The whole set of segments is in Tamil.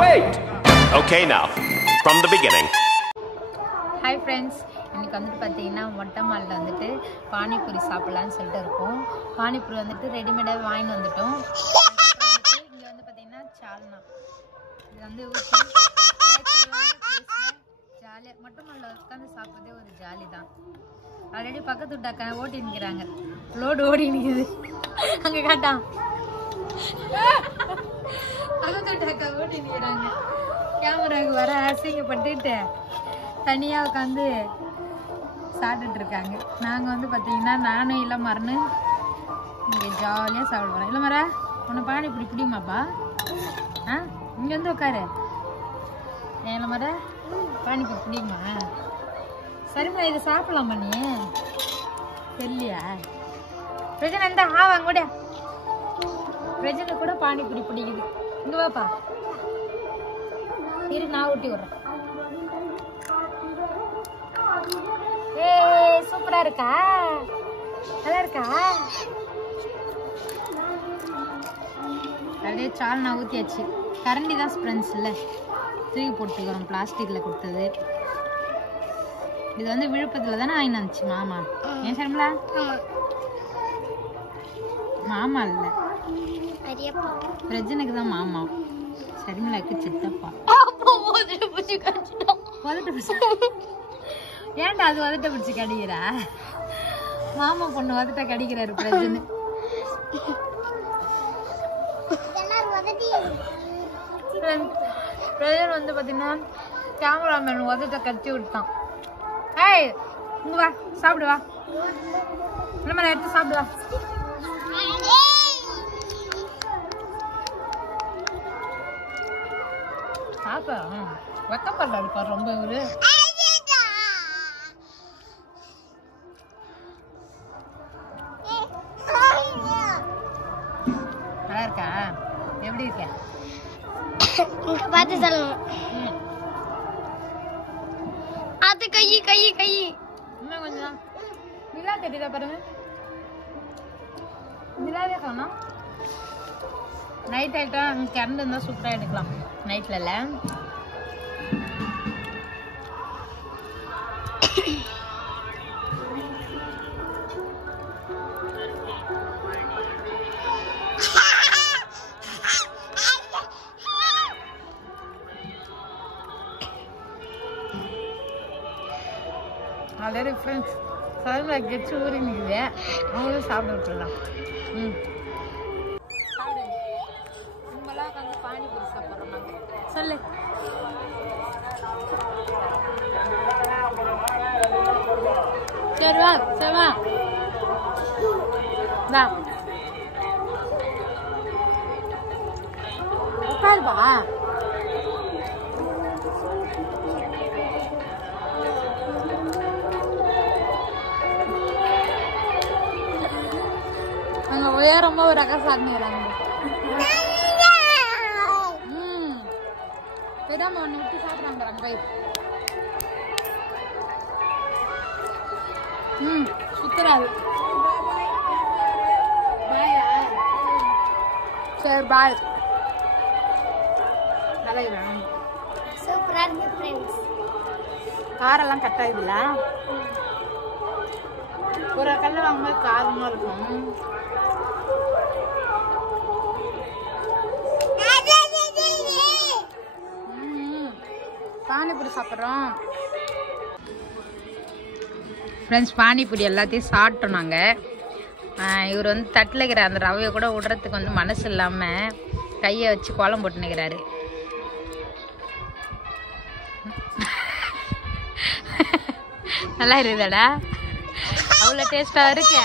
Wait. Okay, now from the beginning. Hi friends, இன்னைக்கு வந்துட்டு பாத்தீங்கன்னா மொட்டை மால்ல வந்துட்டு பானிபூரி சாப்பிடலாம்னு சொல்லிட்டு இருக்கோம். பானிபூரி வந்துட்டு ரெடிமேடாக வாங்கி வந்துட்டோம். இங்க வந்து பாத்தீங்கன்னா சால்னா இது வந்து ஜாலியா மொட்டை மால்ல உட்காந்து சாப்பிட்றதே ஒரு ஜாலி தான். ஆல்ரெடி பக்கத்து விட்டாக்கா ஓட்டி நிற்கிறாங்க, லோடு ஓடி நிற்குது அங்கே காட்டான். பக்கத்து விட்டாக்கா ஓட்டி நிற்கிறாங்க, கேமராவுக்கு வர அசிங்கப்பட்டுட்டு தனியாக உட்காந்து சாப்பிட்டுட்டு இருக்காங்க. நாங்கள் வந்து பார்த்தீங்கன்னா நானும் இளமரன்னு இங்கே ஜாலியாக சாப்பிட போகிறோம். இளமர உன்னை பானிபூரி பிடிக்குமாப்பா? ஆ இங்கே வந்து உட்காரு. இளமர பானிபூரி பிடிக்குமா? சரிம்மா, இதை சாப்பிடலாமா நீ? தெரியலையா? பிரஜனை இருந்தா வாங்க கூட. பிரஜனை கூட பானிபூரி பிடிக்குது. இங்கே வாப்பா, இரு நான் ஊட்டி விடுறேன். ஏ சூப்பரா இருக்கா? நல்லா இருக்கா? அப்படியே சால்னா ஊற்றியாச்சு. கரண்டி தான் ஃப்ரெண்ட்ஸ் இல்லை, தூக்கி போட்டுக்கிறோம். பிளாஸ்டிக்கில் கொடுத்தது. இது வந்து விழுப்புரத்தில் தானே வாங்கி வந்துச்சு மாமா. ஏன் சரிங்களா? மாமா இல்லை, பிரஜனுக்கு தான் மாமா. சரிமலாக்கு சித்தப்பா. ஏன்டா அது உதட்ட பிடிச்சி கடிக்கிறா? மாமா பொண்ணு உதட்ட கடிக்கிறாரு பிரஜனு. பிரஜன் வந்து பாத்தீங்கன்னா கேமராமேன் உதட்ட கட்டி விட்டான். ஏய் இங்க வா, சாப்பிடு வா. நம்ம எடுத்து சாப்பிடுவா. சாப்பா வெக்கப்படுறாருப்பா ரொம்ப. இவரு நல்லா இருக்கா? எப்படி இருக்க? பார்த்து சொல்லணும். அது கை கை கை இன்னும் கொஞ்சம் நிலா தெரியுதா பாருங்க. நிலாவே காணோம். நைட் ஆயிட்டா கரண்ட் இருந்தால் சூப்பராக எடுக்கலாம். நைட்ல இல்லை, ஆல்ரெடி ஃப்ரெண்ட்ஸ் சர்வா கெச்சு ஊறி நிற்குது. அவங்களும் சாப்பிட விட்டுடலாம். பானிபூரி சாப்பிட்றோம் நாங்கள். சொல்லு. சரி வா, சரி வா. உட்காருப்பா. அங்கே உயரமா ஒரு அக்கா சாப்பிடுறாங்க. பெதாம ஒன்று விட்டு சாப்பிட்றாங்க பாருங்க பயிர். சுத்துறாரு. சரி பாய். நல்லா இருக்கும். சூப்பரா இருக்கு ஃப்ரெண்ட்ஸ். காரெல்லாம் கட் ஆகுதுல்ல. ஒரு கல்ல வாங்கும்போது காரமாக இருக்கும். பானிபூரி சாப்பிட்றோம் ஃப்ரெண்ட்ஸ். பானிபூரி எல்லாத்தையும் சாப்பிட்டோம் நாங்கள். இவர் வந்து தட்டில் இருக்கிற அந்த ரவையை கூட விடுறதுக்கு வந்து மனசு இல்லாமல் கையை வச்சு கோலம் போட்டு நிற்கிறாரு. நல்லா இருக்குதாடா? அவ்வளோ டேஸ்ட்டாக இருக்கு.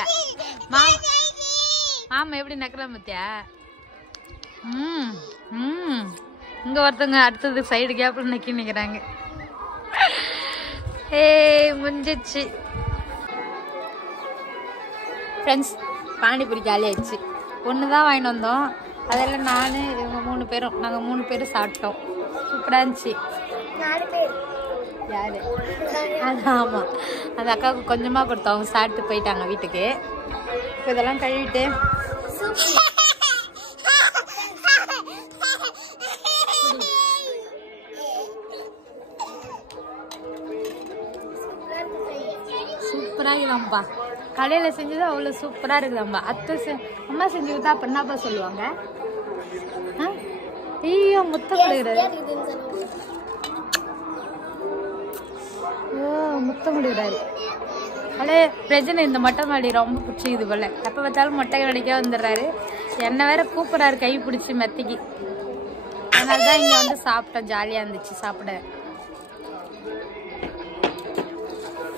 மாமா எப்படி நக்கலாம் பத்தியா? இங்கே ஒருத்தவங்க அடுத்தது சைடு கேப்பில் நிற்கிறாங்க. ஏய் முடிஞ்சிச்சு ஃப்ரெண்ட்ஸ். பானிபூரி காலி ஆயிடுச்சு. ஒன்று தான் வாங்கிட்டு வந்தோம். அதெல்லாம் நான் இவங்க 3 பேரும் நாங்கள் 3 பேரும் சாப்பிட்டோம். சூப்பராக இருந்துச்சு. யாரு அது? ஆமாம், அந்த அக்காவுக்கு கொஞ்சமாக கொடுத்தோம். அவங்க சாப்பிட்டு போயிட்டாங்க வீட்டுக்கு. இப்போ இதெல்லாம் கழுவிட்டு சூப்பராக இருக்குதாம்பா. கடையில் செஞ்சது அவ்வளோ சூப்பராக இருக்குதாம்பா. அம்மா செஞ்சு கொடுத்தா அப்போ என்னப்பா சொல்லுவாங்க? ஐயோ முத்தம் கொடுக்குறாரு. முத்தம் கொடுக்குறாரு. அதே பிரச்சனை. இந்த மொட்டை மாடி ரொம்ப பிடிச்சிக்குது போல. எப்போ பார்த்தாலும் மொட்டை கடைக்க வந்துடுறாரு. என்னை வேற கூப்பிட்றாரு கை பிடிச்சி மெத்திக்கு. அதனால தான் இங்கே வந்து சாப்பிட்டோம். ஜாலியாக இருந்துச்சு சாப்பிட.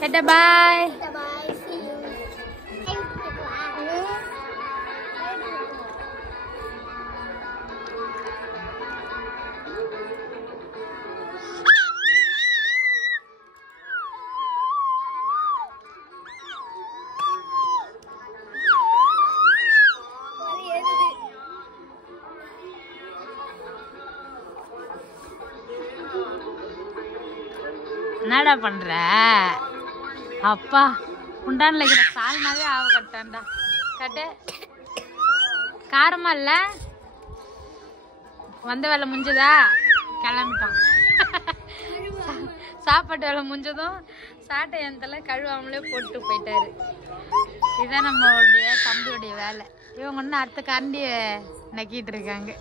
கேட்ட பாய். என்னடா பண்ற? அப்பா உண்டான்ல இருக்கிற சால்னாவே ஆவ கட்டான்டா. கட்டு காரமா இல்ல? வந்த வேலை முடிஞ்சதா? கிளம்பிட்டான். சாப்பாட்டு வேலை முடிஞ்சதும் சாட்டை எந்தல கழுவாமலே போட்டு போயிட்டாரு. இதுதான் நம்மளுடைய தம்பியுடைய வேலை. இவங்க ஒன்றும் அடுத்த கரண்டியை நக்கிட்டு இருக்காங்க.